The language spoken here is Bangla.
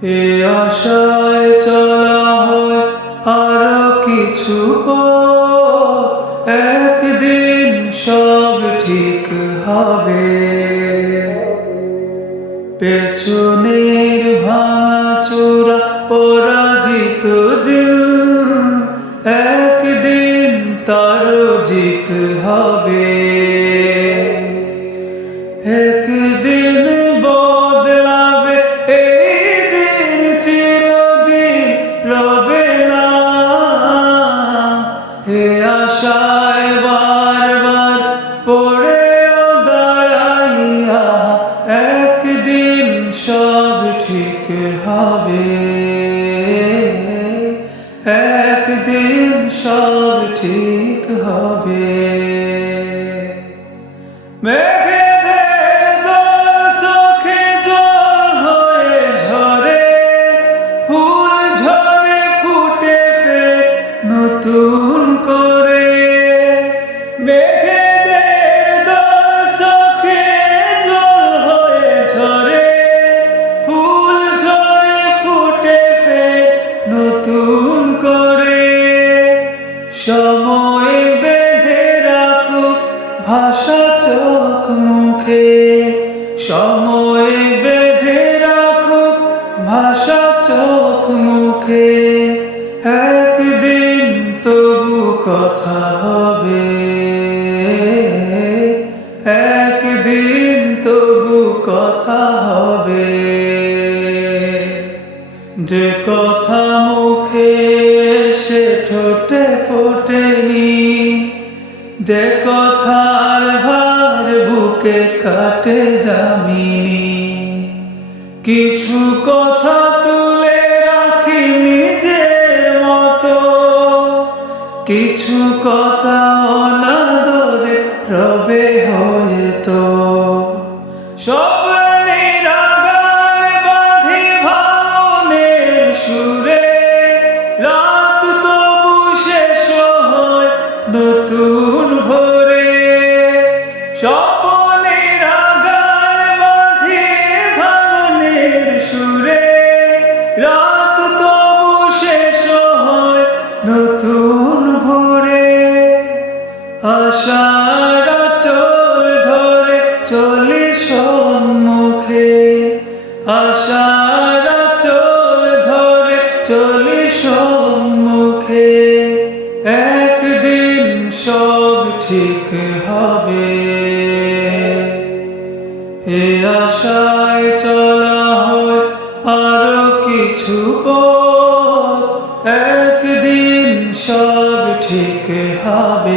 এ আশায় চলা হয় আরো কিছু পথ, একদিন সব ঠিক হবে। পেছনের ভাঙাচোরা পরাজিত দিল, একদিন তারও জিত হবে। একদিন বদলাবে এই দিন, চিরদিন রবে না। এ আশায় বারবার পড়েও দাঁড়াইয়া, একদিন সব ঠিক হবে। একদিন সব ঠিক হবে। মেঘেদের দল চোখে জল হয়ে ঝরে, ফুল ঝরে ফুটে নতুন করে। মেঘেদের দল চোখে জল হয়ে ঝরে, ফুল ঝরে ফুটে নতুন করে। সময় বেঁধে রাখুক ভাষা চোখ মুখে, সময় বেঁধে রাখুক ভাষা চোখ মুখে। একদিন তবু কথা হবে, একদিন তবু কথা হবে। যে কথা মুখে সে ঠোঁটে ফোটেনি, যে কথার ভার বুকে কাটে যামিনী। কিছু কথা তুলে রাখি নিজের মতো, কিছু কথা অনাদরে রবে হয়তো। স্বপ্নের আগার বাঁধি ভাঙনের সুরে, রাত তবু শেষ হয় নতুন ভোরে। স্বপ্নের আগার বাঁধি ভাঙনের সুরে, রাত তবু শেষ হয় নতুন ভোরে। আশার আঁচল ধরে চলি সম্মুখে, আশার আঁচল ধরে চলি সম্মুখে। একদিন সব ঠিক হবে। এ আশায় চলা হয় আরো কিছু পথ, একদিন সব ঠিক হবে।